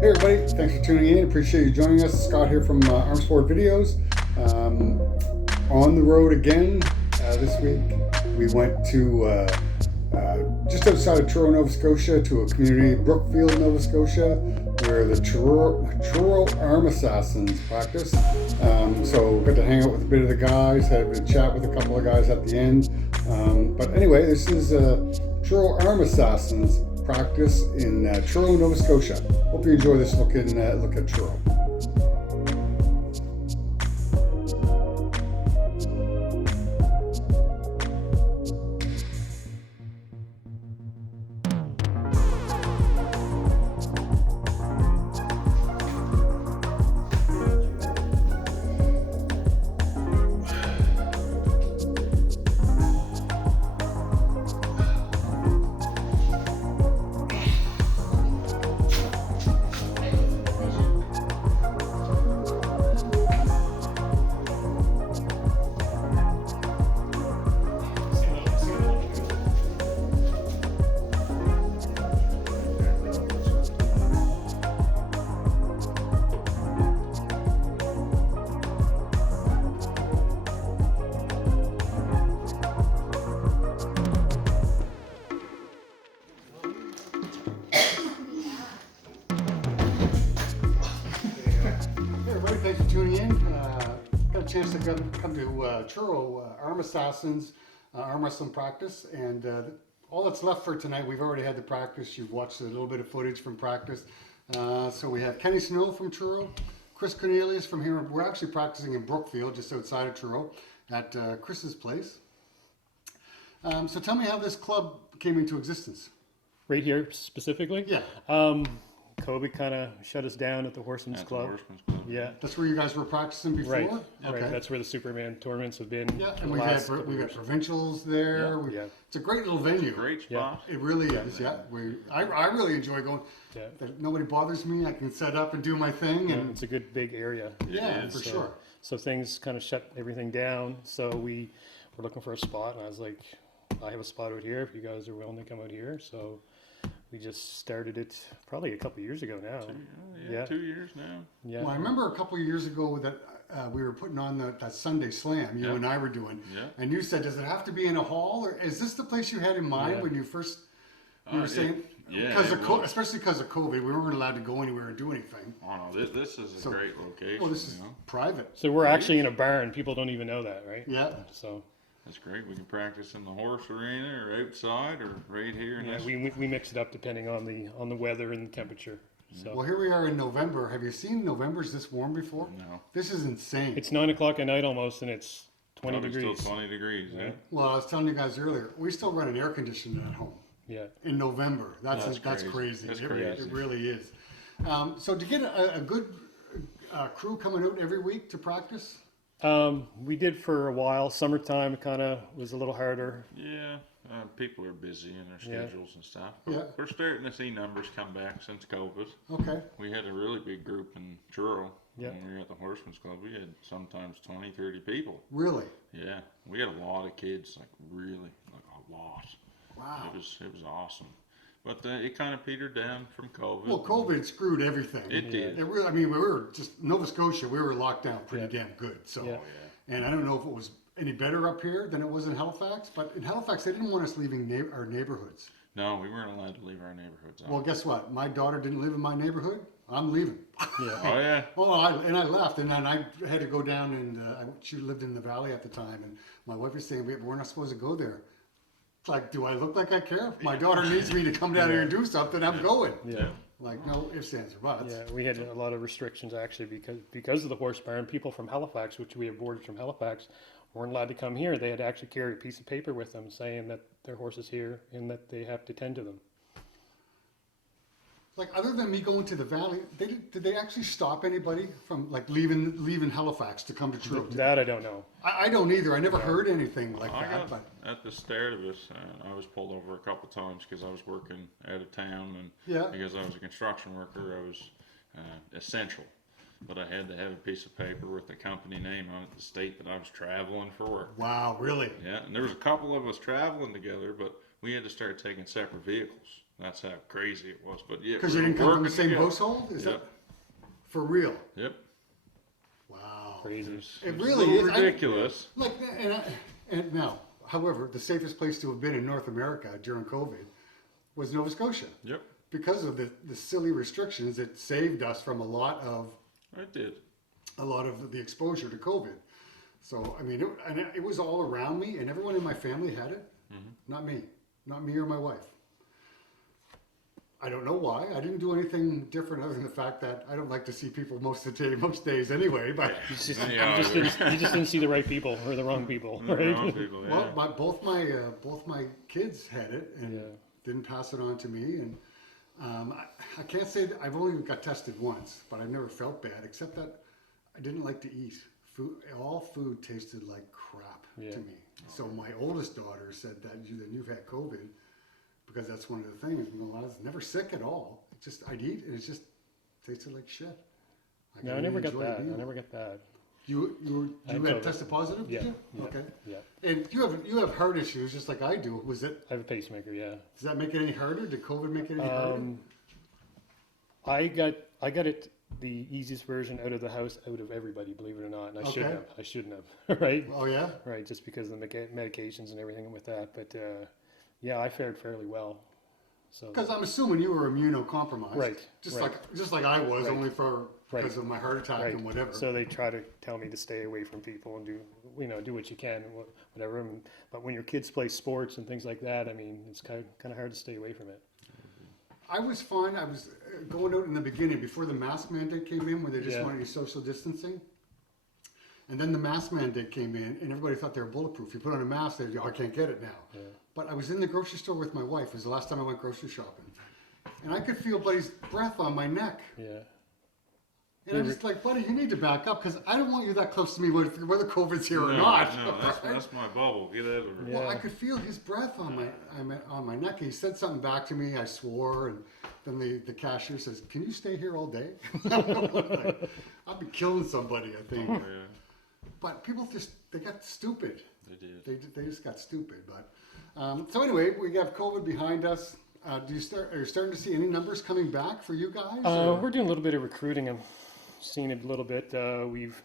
Hey everybody, thanks for tuning in. Appreciate you joining us. Scott here from Armsportvideos. On the road again this week. We went to just outside of Truro, Nova Scotia, to a community, Brookfield, Nova Scotia, where the Truro Arm Assassins practice. So got to hang out with a bit of the guys, had a bit of chat with a couple of guys at the end. But anyway, this is Truro Arm Assassins practice in Truro, Nova Scotia. Hope you enjoy this look at Truro. Thanks for tuning in. Got a chance to come to Truro Arm Assassins arm wrestling practice, and all that's left for tonight. We've already had the practice. You've watched a little bit of footage from practice. So we have Kenny Snow from Truro, Chris Cornelius from here. We're actually practicing in Brookfield, just outside of Truro, at Chris's place. So tell me how this club came into existence. Right here specifically? Yeah. COVID kind of shut us down at the Horsemen's Club. The Horsemen's Club. Yeah. That's where you guys were practicing before? Right. Okay. Right. That's where the Superman tournaments have been. Yeah, and we've got provincials there. Yeah. It's a great little venue. It's a great spot. It really is. Yeah, I really enjoy going. Yeah. That nobody bothers me. I can set up and do my thing, and It's a good big area. yeah, for sure. So things kind of shut everything down. So we were looking for a spot, and I was like, I have a spot out here if you guys are willing to come out here. So we just started it probably a couple years ago now. 2 years now. Yeah. Well, I remember a couple of years ago that we were putting on that Sunday Slam. You and I were doing, and you said, "Does it have to be in a hall, or is this the place you had in mind when you first?" You were saying, especially because of COVID, we weren't allowed to go anywhere and do anything. Oh no, this is a great location. Well, this is private. So we're actually in a barn. People don't even know that, right? Yeah. So that's great. We can practice in the horse arena or outside or right here. yeah, we mix it up depending on the weather and the temperature. So Well, here we are in November. Have you seen November's this warm before? No. This is insane. it's 9 o'clock at night almost, and it's 20 Probably degrees. Still 20 degrees. Yeah. Well, I was telling you guys earlier, we still run an air conditioner at home. Yeah. In November. That's crazy. crazy. That's It crazy. really is. So to get a good crew coming out every week to practice? We did for a while. Summertime kind of was a little harder. Yeah. People are busy in their schedules and stuff. Yeah. We're starting to see numbers come back since COVID. Okay. We had a really big group in Truro Yeah. when we were at the Horsemen's Club. We had sometimes 20, 30 people. Really? Yeah. We had a lot of kids, like really, like a lot. Wow. It was awesome, but it kind of petered down from COVID. Well, COVID screwed everything. It did. It really, I mean, we were just Nova Scotia. We were locked down pretty damn good. So, Yeah. and I don't know if it was any better up here than it was in Halifax. But in Halifax, they didn't want us leaving our neighborhoods. No, we weren't allowed to leave our neighborhoods. Well, guess what? My daughter didn't live in my neighborhood. I'm leaving. Yeah. Oh yeah. Well, I left, and then I had to go down, and she lived in the valley at the time, and my wife was saying, we're not supposed to go there. It's like, do I look like I care? If my daughter needs me to come down here and do something, I'm going. Yeah. Like, no ifs, ands, or buts. Yeah, we had a lot of restrictions actually because of the horse barn. People from Halifax, which we have boarded from Halifax, weren't allowed to come here. They had to actually carry a piece of paper with them saying that their horse is here and that they have to tend to them. Like, other than me going to the valley, did they actually stop anybody from like leaving Halifax to come to Truro? That I don't know. I don't either. I never heard anything like I that. got, But at the start of it, I was pulled over a couple times because I was working out of town, and Yeah. because I was a construction worker, I was essential. But I had to have a piece of paper with the company name on it to state that I was traveling for work. wow, really? Yeah, and there was a couple of us traveling together, but we had to start taking separate vehicles. That's how crazy it was. But yeah, Because you didn't come from the working same together. household? Is Yep. that for real? Yep. Wow. Crazy. It was really a little is. ridiculous. And now, however, the safest place to have been in North America during COVID was Nova Scotia. Yep. Because of the silly restrictions, it saved us from a lot of It did. the exposure to COVID. So, I mean, it was all around me, and everyone in my family had it. Not me or my wife. I don't know why. I didn't do anything different other than the fact that I don't like to see people most days anyway. But You just, Yeah, you just didn't see the right people or the wrong people, The right? wrong people, yeah. well, both my kids had it and Yeah. didn't pass it on to me. And I can't say that I've only got tested once, but I've never felt bad, except that I didn't like to eat. All food tasted like crap Yeah. to me. So my oldest daughter said that you've had COVID, because that's one of the things. You know, I was never sick at all. It just I'd eat and it just tasted like shit. No, I never got that. I never got that. You I had told tested positive? Yeah. Did you? Yeah. Okay. Yeah. And you have heart issues just like I do. Was it? I have a pacemaker. Yeah. Does that make it any harder? Did COVID make it any harder? I got it the easiest version out of the house, out of everybody, believe it or not. And I shouldn't Okay. have. I shouldn't have. Right. Oh yeah. Right. Just because of the medications and everything with that. But yeah, I fared fairly well. So. Because I'm assuming you were immunocompromised. Right. Just right. like I was, Right. only because of my heart attack Right. and whatever. So they try to tell me to stay away from people and do what you can and whatever. But when your kids play sports and things like that, I mean, it's kind of hard to stay away from it. I was fine. I was going out in the beginning before the mask mandate came in, where they just Yeah. wanted you social distancing. And then the mask mandate came in, and everybody thought they were bulletproof. You put on a mask, they go, I can't get it now. Yeah. But I was in the grocery store with my wife. It was the last time I went grocery shopping. And I could feel Buddy's breath on my neck. Yeah. And I'm just like, Buddy, you need to back up, because I don't want you that close to me whether COVID's here or not. No, that's my bubble. Get out of here. Well, I could feel his breath on my neck. He said something back to me. I swore, and then the cashier says, "Can you stay here all day?" I'll be killing somebody, I think. Oh, yeah. But people they got stupid. They did. They just got stupid. But so anyway, we got COVID behind us. Are you starting to see any numbers coming back for you guys? We're doing a little bit of recruiting. I'm seeing it a little bit. We've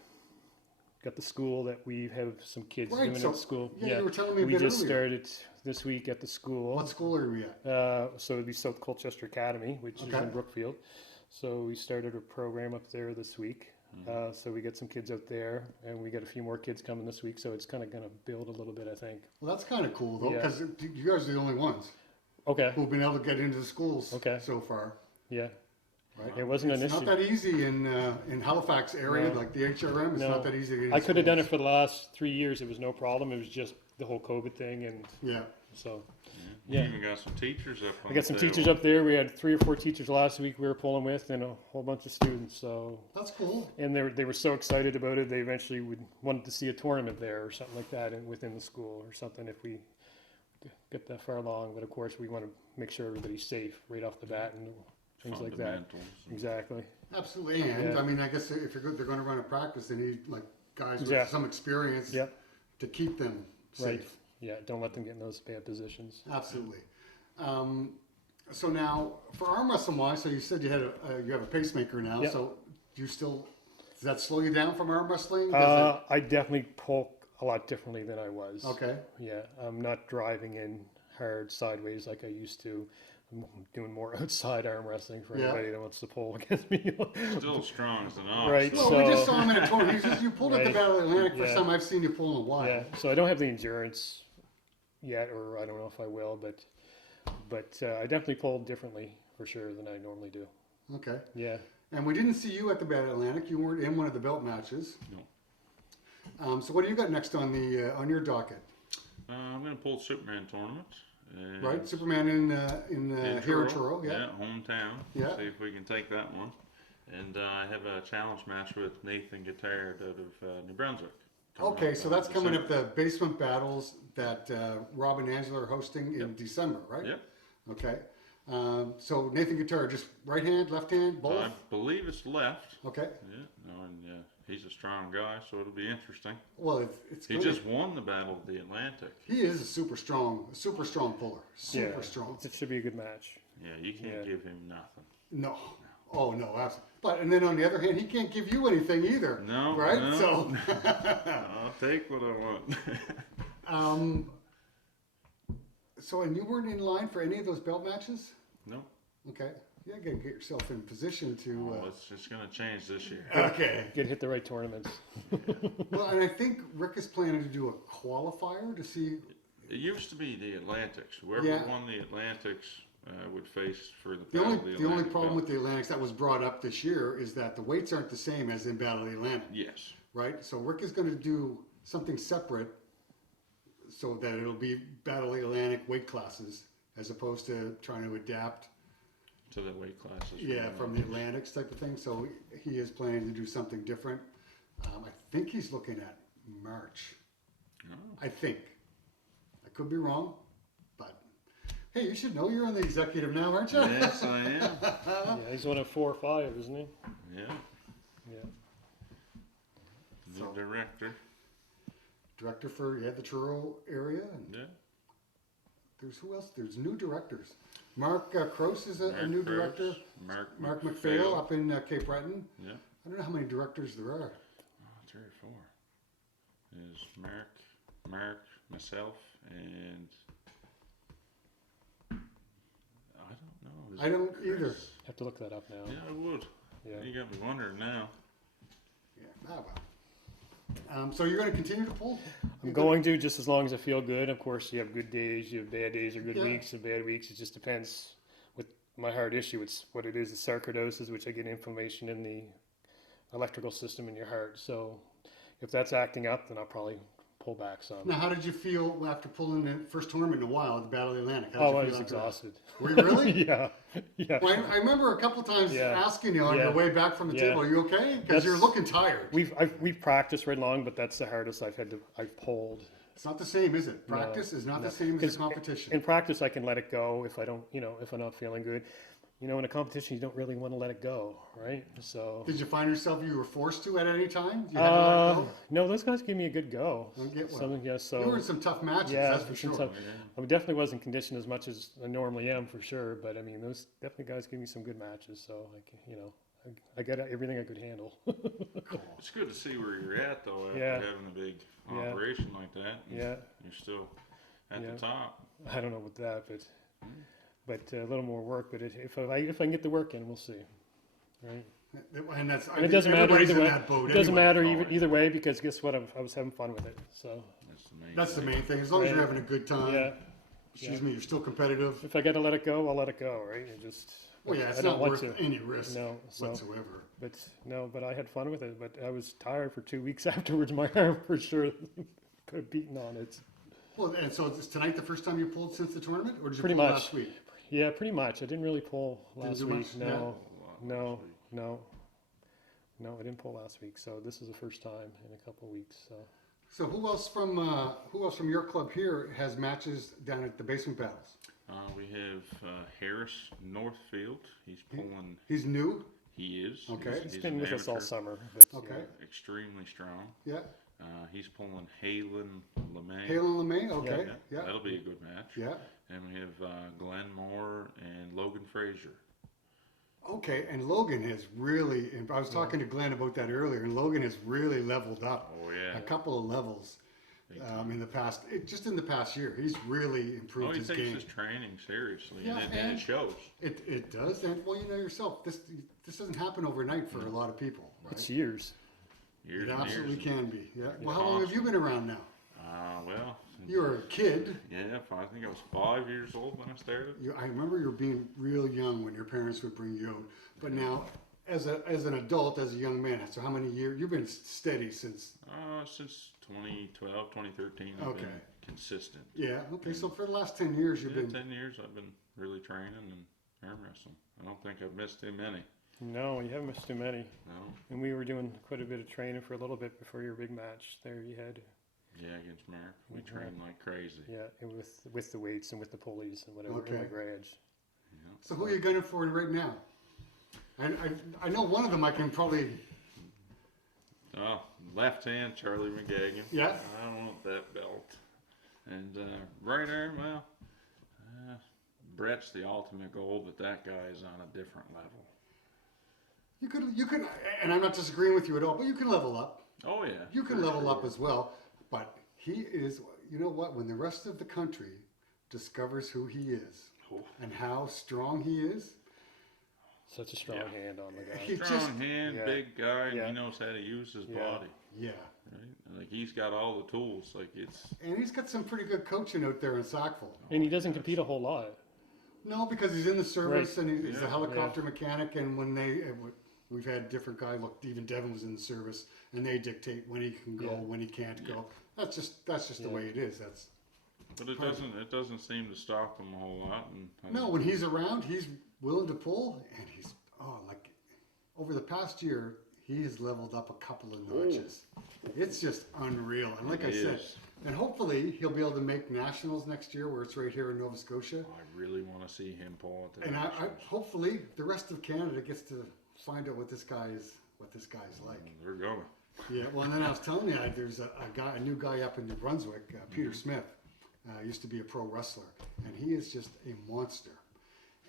got the school that we have some kids Right, doing so- at school. yeah, you were telling me a we bit just earlier. started this week at the school. What school are we at? So it'd be South Colchester Academy, which is Okay. in Brookfield. So we started a program up there this week. So we get some kids out there, and we got a few more kids coming this week. So it's kind of going to build a little bit, I think. Well, that's kind of cool though, Yeah. because you guys are the only ones Okay. who've been able to get into the schools Okay. so far. Yeah. Right. It wasn't an It's issue. not that easy in Halifax area, No. like the HRM. It's No. not that easy to get I into could have done it schools. for the last 3 years. It was no problem. It was just the whole COVID thing, and Yeah. so You Yeah. even got some teachers up on I got some the teachers table. up there. We had 3 or 4 teachers last week we were pulling with, and a whole bunch of students. So That's cool. and they were so excited about it. They eventually wanted to see a tournament there or something like that, within the school or something if we get that far along. But of course, we want to make sure everybody's safe right off the bat and things like that. Fundamentals. Exactly. Absolutely. And Yeah. I mean, I guess if they're going to run a practice, they need like guys with Yeah. some experience Yep. to keep them safe. Right. Yeah. Don't let them get in those bad positions. Absolutely. So now, for arm wrestling wise, so you said you have a pacemaker now. Yep. So do you does that slow you down from arm wrestling? Does I definitely pull a lot differently than I was. it, okay. Yeah, I'm not driving in hard sideways like I used to. I'm doing more outside arm wrestling for Yeah. anybody that wants to pull against me. Still strong as an ox. Right. Well, So- we just saw him in a tournament. You pulled at the Right. Battle of Atlantic first Yeah. time I've seen you pull in a while. Yeah, so I don't have the endurance yet, or I don't know if I will, but I definitely pull differently for sure than I normally do. Okay. Yeah. And we didn't see you at the Battle of Atlantic. You weren't in one of the belt matches. No. So what do you got next on your docket? I'm going to pull Superman tournament. Right, Superman in here in Truro. Yeah, hometown. Yeah. See if we can take that one. And I have a challenge match with Nathan Guitard out of New Brunswick. Okay, so that's coming up, the basement battles that Rob and Angela are hosting in December, right? Yep. Okay. So Nathan Guitar, just right hand, left hand, both? I believe it's left. Okay. Yeah. No, and he's a strong guy, so it'll be interesting. Well, it's He good. just won the Battle of the Atlantic. He is a super strong puller. Super strong. It should be a good match. Yeah, you can't give him nothing. No. Oh no, absolutely. But and then on the other hand, he can't give you anything either. No, right? no. So I'll take what I want. So and you weren't in line for any of those belt matches? No. Okay. You gotta get yourself in position to. It's going to change this year. Okay. Get hit the right tournaments. Well, and I think Rick is planning to do a qualifier to see. It used to be the Atlantics. Whoever won the Atlantics would face for the The Battle only of the the only Atlantic problem belt. with the Atlantics that was brought up this year is that the weights aren't the same as in Battle of the Atlantic. Yes. Right? So Rick is going to do something separate so that it'll be Battle of the Atlantic weight classes as opposed to trying to adapt. To the weight classes. From the Atlantics type of thing. So he is planning to do something different. I think he's looking at March. Oh. I think. I could be wrong, but hey, you should know you're on the executive now, aren't you? Yes, I am. Yeah, he's one of 4 or 5, isn't he? Yeah. Yeah. The So- director. Director for the Truro area. And Yeah. there's who else? There's new directors. Mark Kroos is a Mark new Gross, director. Mark McPhail up in Cape Breton. Yeah. I don't know how many directors there are. 3 or 4. Is Mark, myself, and I don't know. Is I don't it either. Chris? Have to look that up now. Yeah, I would. Yeah. You got me wondering now. Yeah. Well. So you're going to continue to pull? I'm going to, just as long as I feel good. Of course, you have good days, you have bad days or good Yeah. weeks and bad weeks. It just depends. With my heart issue, it's what it is, it's sarcoidosis, which I get inflammation in the electrical system in your heart. So if that's acting up, then I'll probably pull back some. Now, how did you feel after pulling the first tournament in a while at the Battle of the Atlantic? How did Oh, you I feel was after that? exhausted. Were you really? Yeah. Yeah. Well, I remember a couple times Yeah. asking you on Yeah. your way back from the Yeah. table, are you okay? Because That's- you're looking tired. We've practiced right long, but that's the hardest I've pulled. It's not the same, is it? Practice is not No. the same as 'Cause a competition. In practice, I can let it go if I don't, if I'm not feeling good. In a competition, you don't really want to let it go, right? So. Did you find yourself you were forced to at any time? You had to let it go? No, those guys give me a good go. Don't get one. Something, yeah, so You were in some tough matches, yeah, that's for sure. I definitely wasn't conditioned as much as I normally am for sure. But I mean, those definitely guys give me some good matches. So I got everything I could handle. It's good to see where you're at, though, after Yeah. having a big Yeah. operation like that. And Yeah. You're still at Yeah. the top. I don't know about that, but a little more work. But if I can get the work in, we'll see. Right. And that's, And it doesn't matter everybody's either in way. that boat It doesn't anyway. matter Oh, either way because guess what? I was having fun with it. So That's the main thing. As long as you're Right. having a good time, yeah. excuse me, you're still competitive. If I got to let it go, I'll let it go. Right. It just. Well, yeah, it's I don't not want worth to. any risk No. So. whatsoever. But I had fun with it. But I was tired for 2 weeks afterwards. My arm for sure got beaten on it. Well, and so is tonight the first time you pulled since the tournament, or did you Pretty pull much. last week? Yeah, pretty much. I didn't really pull last do week. much? No, Yeah. no, no, no. I didn't pull last week. So this is the first time in a couple of weeks. So So who else from your club here has matches down at the basement battles? We have Harris Northfield. He's pulling. He's new. He is. Okay. he's He's been an with us all amateur, summer. But, Okay. Extremely strong. Yeah. He's pulling Halen LeMay. Halen LeMay. Okay. Yeah, Yeah. That'll be a good match. Yeah. And we have Glenn Moore and Logan Frazier. Okay. And Logan has really. And I was talking to Glenn about that earlier, and Logan has really leveled up Oh yeah. a couple of levels in the past. Just in the past year, he's really improved Oh, he his takes game. his training seriously, Yeah, and and- it shows. It does, and well, you know yourself, this doesn't happen overnight for a lot of people, it's right? years. Years It and absolutely years. can be. Yeah. Well, how long have you been around now? Well, You were a kid. yeah, I think I was 5 years old when I started. I remember you were being real young when your parents would bring you out. But now, as an adult, as a young man, so how many years? You've been steady since. Since 2012, 2013, I've Okay. been consistent. Yeah. Okay. So for the last 10 years, you've Yeah, been. 10 years I've been really training and arm wrestling. I don't think I've missed too many. No, you haven't missed too many. No. And we were doing quite a bit of training for a little bit before your big match. There you had. Yeah, against Mark, we Mhm. trained like crazy. Yeah, and with the weights and with the pulleys and whatever in Okay. the garage. Yeah. So who are you gunning for right now? I know one of them I can probably. Oh, left hand, Charlie McGagan. Yeah. I don't want that belt. And right arm, well, Brett's the ultimate goal, but that guy is on a different level. You could, and I'm not disagreeing with you at all, but you can level up. Oh yeah. You can for level sure. up as well. But he is, you know what? When the rest of the country discovers who he is Oh. and how strong he is, Such a strong hand on the guy. he Strong just, hand, yeah. big guy, and Yeah. he knows how to use his Yeah. body. yeah. Right? Like he's got all the tools. Like it's And he's got some pretty good coaching out there in Sackville. And he doesn't compete a whole lot. No, because he's in the service Right. and he's a Yeah. helicopter mechanic. And when we've had different guys. Look, even Devin was in the service, and they dictate when he can go, Yeah. when he can't Yeah. go. That's just the Yeah. way it is. That's But it doesn't seem to stop him a whole lot. And no. When he's around, he's willing to pull, and he's like over the past year, he has leveled up a couple of notches. It's just unreal. And like I said, and hopefully he'll be able to make nationals next year, where it's right here in Nova Scotia. I really want to see him pull at the And I nationals. hopefully the rest of Canada gets to find out what this guy is like. They're going. Yeah, well, and then I was telling you, there's a new guy up in New Brunswick, Peter Smith, used to be a pro wrestler, and he is just a monster.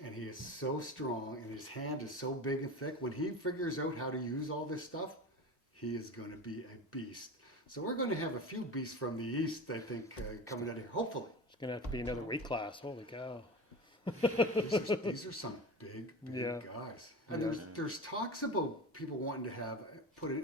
And he is so strong, and his hand is so big and thick. When he figures out how to use all this stuff, he is going to be a beast. So we're going to have a few beasts from the east, I think, coming out of here, hopefully. It's gonna have to be another weight class. Holy cow! These are some big Yeah. guys. And Yeah. there's talks about people wanting to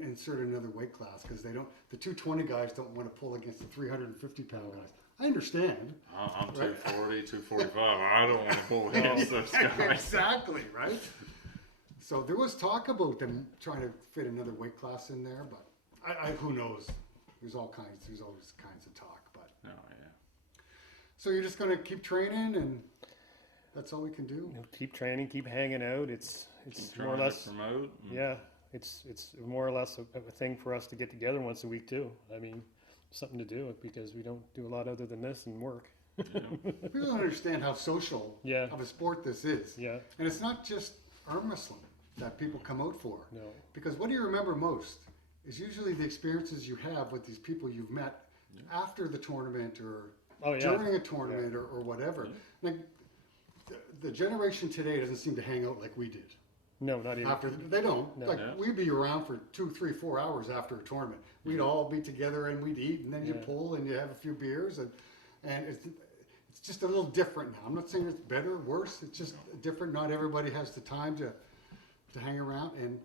insert another weight class because the 220 guys don't want to pull against the 350-pound guys. I understand. I'm 240, 245. I don't want to pull against those guys. Exactly, right? So there was talk about them trying to fit another weight class in there, but who knows? There's always kinds of talk, but No, yeah. so you're just gonna keep training, and that's all we can do. You know, keep training, keep hanging out. It's Keep more or trying less. to promote. and- Yeah, it's more or less a thing for us to get together once a week too. I mean, something to do because we don't do a lot other than this and work. Yeah. People don't understand how social Yeah. of a sport this is. Yeah, And it's not just arm wrestling that people come out for. no, Because what do you remember most is usually the experiences you have with these people you've met after the tournament or oh yeah, during a tournament or whatever. Like the generation today doesn't seem to hang out like we did. no, not even. They don't. No. Like Yeah. we'd be around for 2, 3, 4 hours after a tournament. We'd all be together and we'd eat, and then you Yeah. pull and you have a few beers, and it's just a little different now. I'm not saying it's better or worse. It's just different. Not everybody has the time to hang around, and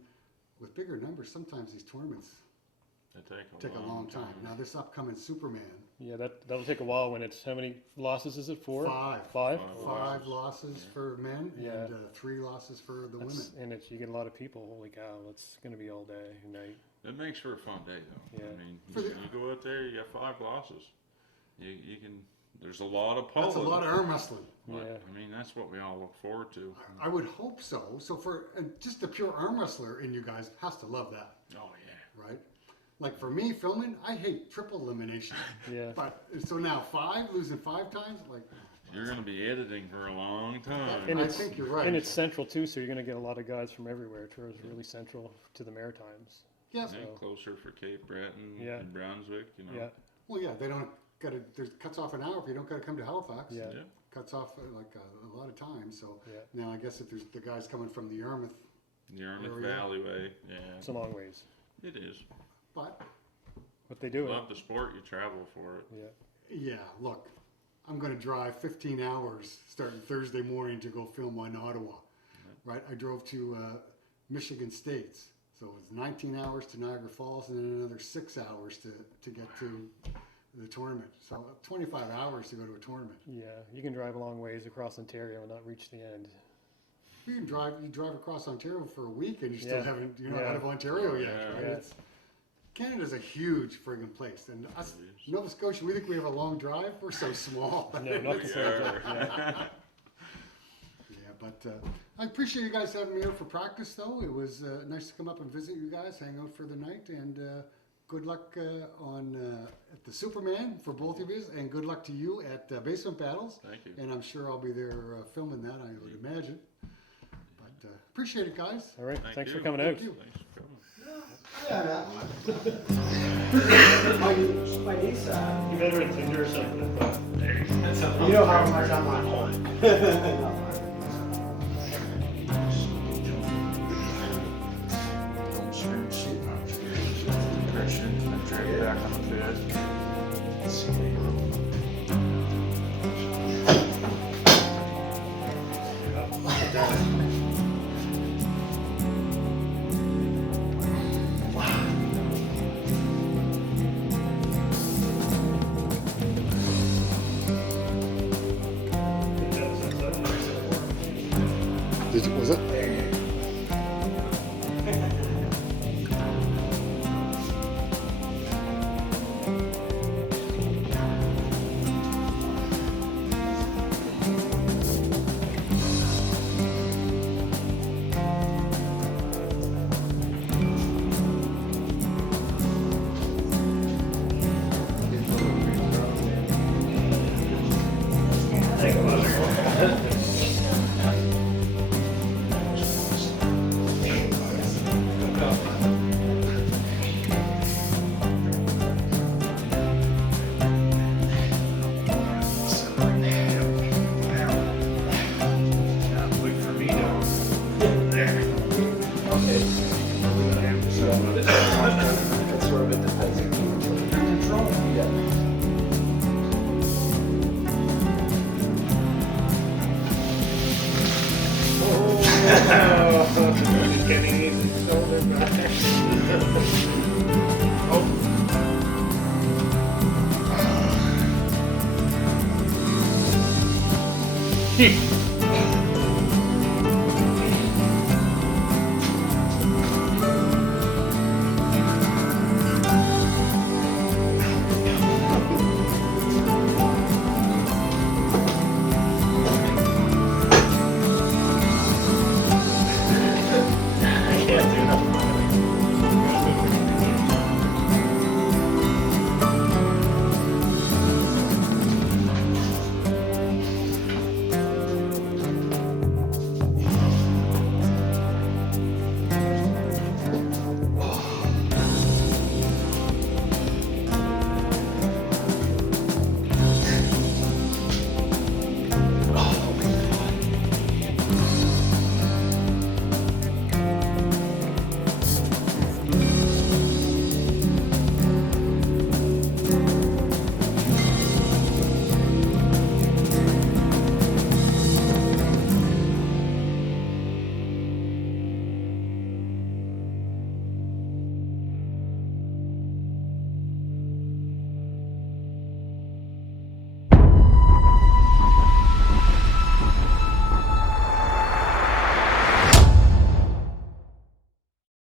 with bigger numbers, sometimes these tournaments They take a long time. Now this upcoming Superman, Yeah, that'll take a while. When it's how many losses is it? 4? Five. 5? 5 losses for men Yeah. and 3 losses for the women. And you get a lot of people. Holy cow! It's gonna be all day and night. It makes for a fun day, though. Yeah. I mean, For the- you go out there, you got 5 losses. You can. There's a lot of pulling. That's a lot of arm wrestling. But, Yeah. I mean, that's what we all look forward to. I would hope so. So for just a pure arm wrestler in you guys has to love that, Oh yeah. right? Like for me filming, I hate triple elimination. Yeah. But so now losing 5 times, like You're going to be editing for a long time. And I it's- think you're right. And it's central too, so you're gonna get a lot of guys from everywhere. Turo's really central to the Maritimes. yes. Yeah, closer for Cape Breton Yeah. and Brunswick, you know. Yeah, Well, yeah, they don't got to. There's cuts off an hour if you don't got to come to Halifax. yeah, Yeah. Cuts off like a lot of time. So yeah. now I guess if there's the guys coming from the Yarmouth, The Yarmouth Area. Valley Way. Yeah. It's a long ways, It is. but but they do it. Love the sport, you travel for it. Yeah, yeah, look, I'm going to drive 15 hours starting Thursday morning to go film in Ottawa. Right? I drove to Michigan States, so it was 19 hours to Niagara Falls and then another 6 hours to get to the tournament. So 25 hours to go to a tournament. yeah. You can drive a long ways across Ontario and not reach the end. You drive across Ontario for a week and you're Yeah. you're not Yeah. out of Ontario yet, Yeah. right? Yeah. Canada's a huge friggin' place, and us, It is. Nova Scotia, we think we have a long drive. We're so small. No, not We compared to. are. Yeah. Yeah, but I appreciate you guys having me out for practice, though. It was nice to come up and visit you guys, hang out for the night, and good luck at the Superman for both of you, and good luck to you at Basement Battles. Thank you. And I'm sure I'll be there filming that, I would imagine. But appreciate it, guys. All right. Thank Thanks for you. coming Thank out. you. Thanks for coming. Yeah, My niece, You better in Tinder or something. you know how much I'm on. Back on the bed. Was it? Getting